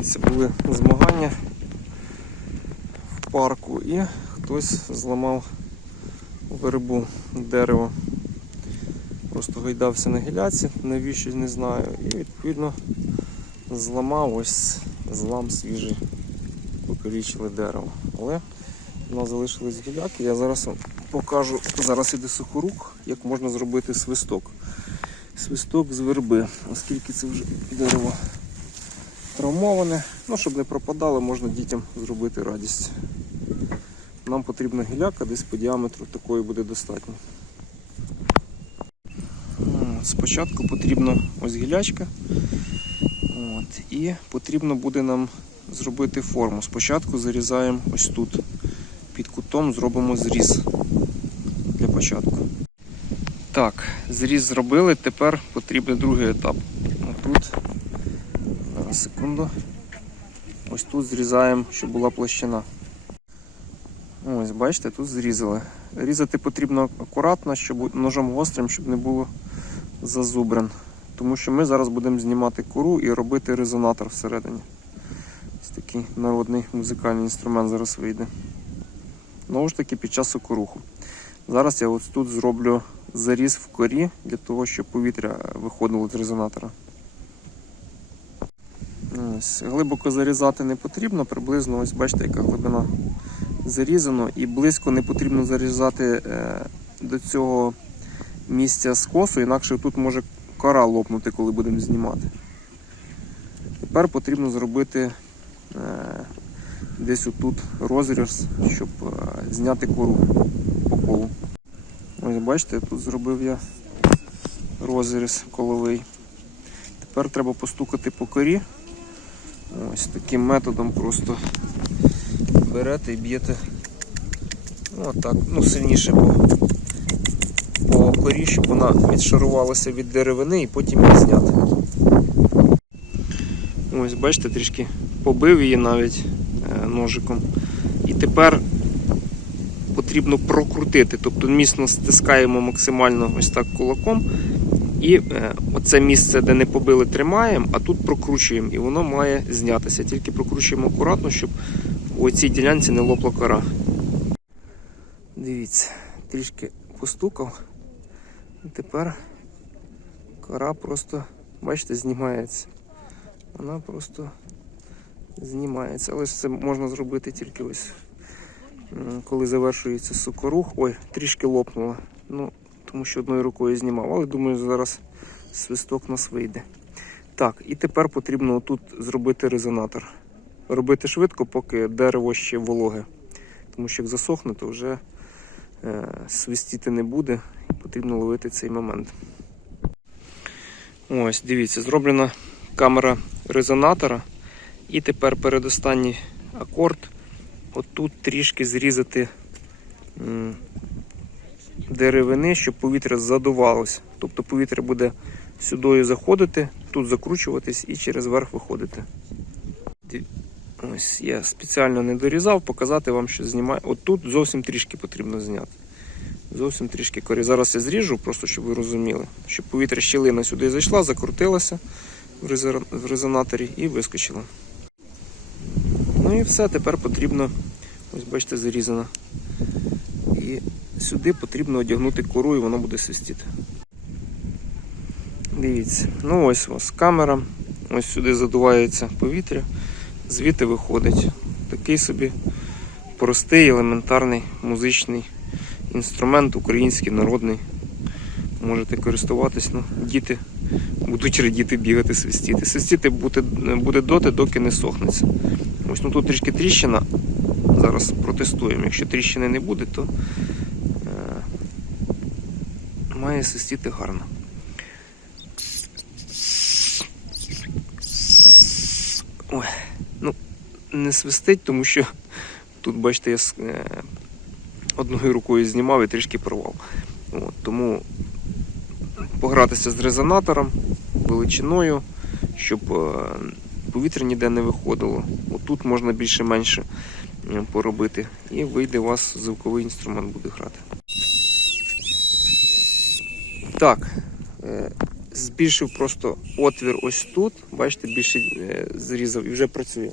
Дивіться, були змагання в парку і хтось зламав вербу дерево. Просто гойдався на гіляці, навіщо не знаю. І відповідно зламав ось злам свіжий, покалічили дерево. Але у нас залишились гіляки. Я зараз вам покажу, зараз іде сухорук, як можна зробити свисток. Свисток з верби, оскільки це вже дерево травмоване. Ну, щоб не пропадало, можна дітям зробити радість. Нам потрібна гіляка, десь по діаметру такої буде достатньо. Спочатку потрібна ось гілячка. От, і потрібно буде нам зробити форму. Спочатку зарізаємо ось тут. Під кутом зробимо зріз для початку. Так, зріз зробили, тепер потрібен другий етап. Зараз секунду. Ось тут зрізаємо, щоб була площина. Ось, бачите, тут зрізали. Різати потрібно акуратно, щоб ножом гострим, щоб не було зазубрин. Тому що ми зараз будемо знімати кору і робити резонатор всередині. Ось такий народний музикальний інструмент зараз вийде. Знову ж таки, під час окоруху. Зараз я ось тут зроблю заріз в корі для того, щоб повітря виходило з резонатора. Ось, глибоко зарізати не потрібно, приблизно ось бачите, яка глибина зарізано, і близько не потрібно зарізати е, до цього місця скосу, інакше тут може кора лопнути, коли будемо знімати. Тепер потрібно зробити е, десь отут розріз, щоб е, зняти кору по колу. Ось бачите, тут зробив я розріз коловий. Тепер треба постукати по корі. Ось таким методом просто берете і б'єте ну, отак, ну сильніше по, по корі, щоб вона відшарувалася від деревини і потім її зняти. Ось, бачите, трішки побив її навіть е, ножиком. І тепер потрібно прокрутити, тобто міцно стискаємо максимально ось так кулаком. І е, оце місце, де не побили, тримаємо, а тут прокручуємо, і воно має знятися. Тільки прокручуємо акуратно, щоб у цій ділянці не лопла кора. Дивіться, трішки постукав. І тепер кора просто, бачите, знімається. Вона просто знімається. Але це можна зробити тільки ось, коли завершується сукорух. Ой, трішки лопнуло. Ну, тому що одною рукою знімав, але думаю, зараз свисток нас вийде. Так, і тепер потрібно тут зробити резонатор. Робити швидко, поки дерево ще вологе. Тому що як засохне, то вже е, свистіти не буде. Потрібно ловити цей момент. Ось, дивіться, зроблена камера резонатора. І тепер передостанній акорд. Отут трішки зрізати деревини, щоб повітря задувалося. Тобто повітря буде сюди заходити, тут закручуватись і через верх виходити. Ось я спеціально не дорізав, показати вам, що знімаю. От тут зовсім трішки потрібно зняти. Зовсім трішки корі. Зараз я зріжу, просто щоб ви розуміли, щоб повітря щілина сюди зайшла, закрутилася в резонаторі і вискочила. Ну і все, тепер потрібно, ось бачите, зарізано. І сюди потрібно одягнути кору і воно буде свистіти. Дивіться, ну ось у вас камера, ось сюди задувається повітря, звідти виходить. Такий собі простий, елементарний музичний інструмент, український, народний. Можете користуватись, ну, діти будуть радіти бігати, свистіти. Свистіти буде, буде доти, доки не сохнеться. Ось ну тут трішки тріщина. Зараз протестуємо. Якщо тріщини не буде, то має свистіти гарно. Ой, ну, не свистить, тому що тут, бачите, я е, одною рукою знімав і трішки порвав. От, тому погратися з резонатором, величиною, щоб е, повітря ніде не виходило. Отут можна більше-менше е, поробити. І вийде у вас звуковий інструмент буде грати. Так, е, збільшив просто отвір ось тут. Бачите, більше е, зрізав і вже працює.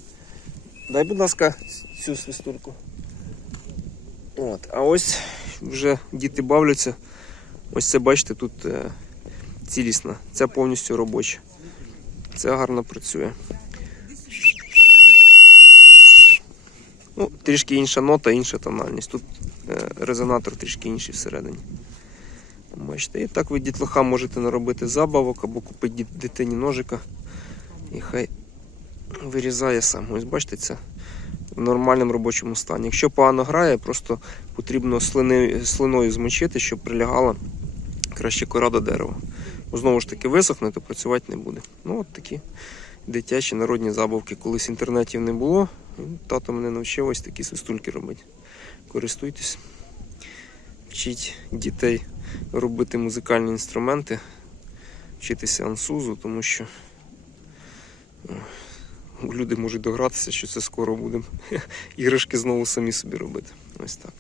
Дай, будь ласка, цю свистульку. От, а ось вже діти бавляться. Ось це бачите, тут е, цілісна. Це повністю робоча. Це гарно працює. Ну, трішки інша нота, інша тональність. Тут резонатор трішки інший всередині. Бачите, і так ви дітлахам можете наробити забавок або купити дитині ножика. І хай вирізає сам. Ось бачите, це в нормальному робочому стані. Якщо погано грає, просто потрібно слини, слиною змочити, щоб прилягала краще кора до дерева. Знову ж таки висохне, то працювати не буде. Ну от такі дитячі народні забавки. Колись інтернетів не було. Тато мене навчив ось такі свистульки робити. Користуйтесь, вчіть дітей робити музикальні інструменти, вчитися ансузу, тому що люди можуть догратися, що це скоро будемо іграшки знову самі собі робити. Ось так.